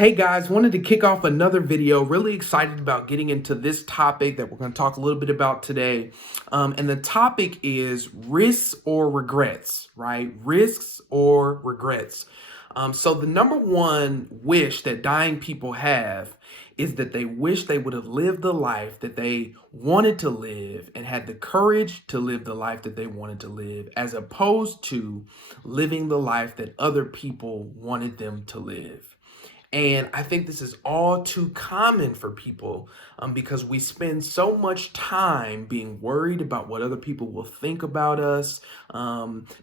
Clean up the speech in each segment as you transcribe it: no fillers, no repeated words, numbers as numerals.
Hey guys, wanted to kick off another video. Really excited about getting into this topic that we're going to talk a little bit about today. And the topic is risks or regrets, right? Risks or regrets. So the number one wish that dying people have is that they wish they would have lived the life that they wanted to live and had the courage to live the life that they wanted to live, as opposed to living the life that other people wanted them to live. And I think this is all too common for people because we spend so much time being worried about what other people will think about us,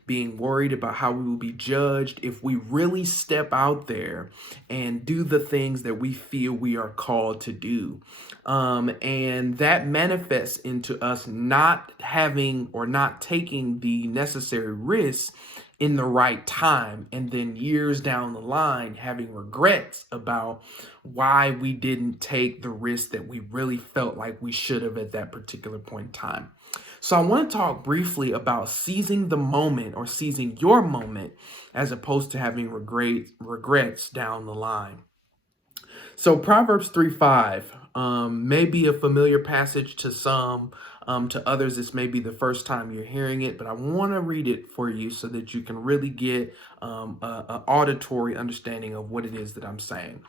being worried about how we will be judged if we really step out there and do the things that we feel we are called to do. And that manifests into us not having or not taking the necessary risks in the right time, and then years down the line having regrets about why we didn't take the risk that we really felt like we should have at that particular point in time. So I want to talk briefly about seizing the moment or seizing your moment as opposed to having regrets down the line. So Proverbs 3:5 may be a familiar passage to some. To others, this may be the first time you're hearing it, but I want to read it for you so that you can really get an auditory understanding of what it is that I'm saying.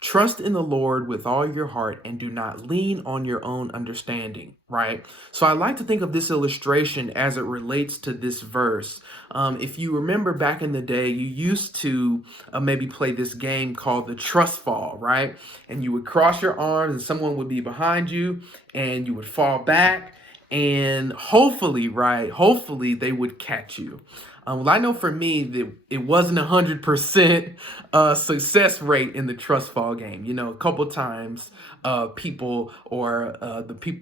Trust in the Lord with all your heart and do not lean on your own understanding, right? So I like to think of this illustration as it relates to this verse. If you remember back in the day, you used to maybe play this game called the trust fall, right? And you would cross your arms and someone would be behind you and you would fall back. And hopefully they would catch you. Well, I know for me that it wasn't 100% success rate in the trust fall game. You know, a couple times people or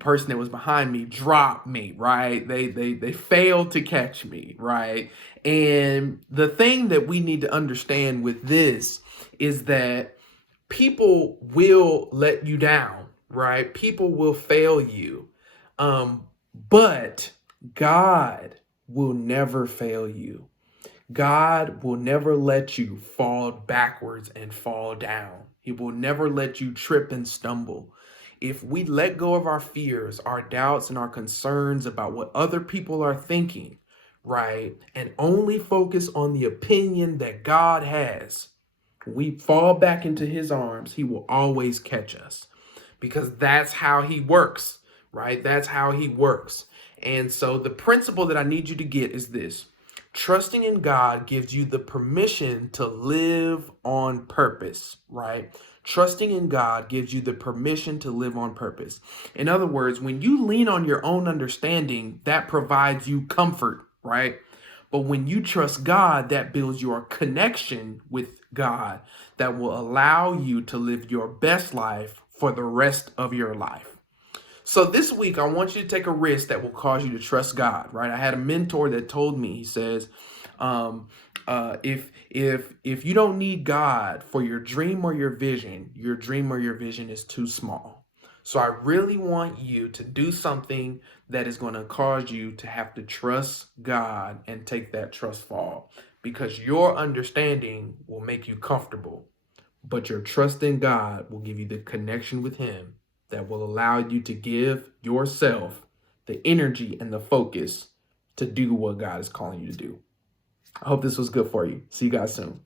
person that was behind me dropped me, right? They failed to catch me, right? And the thing that we need to understand with this is that people will let you down, right? People will fail you. But God will never fail you. God will never let you fall backwards and fall down. He will never let you trip and stumble. If we let go of our fears, our doubts, and our concerns about what other people are thinking, right, and only focus on the opinion that God has, we fall back into his arms, he will always catch us because that's how he works, right? That's how he works. And so the principle that I need you to get is this: trusting in God gives you the permission to live on purpose, right? Trusting in God gives you the permission to live on purpose. In other words, when you lean on your own understanding, that provides you comfort, right? But when you trust God, that builds your connection with God that will allow you to live your best life for the rest of your life. So this week, I want you to take a risk that will cause you to trust God, right? I had a mentor that told me, he says, if you don't need God for your dream or your vision is too small. So I really want you to do something that is going to cause you to have to trust God and take that trust fall, because your understanding will make you comfortable, but your trust in God will give you the connection with him that will allow you to give yourself the energy and the focus to do what God is calling you to do. I hope this was good for you. See you guys soon.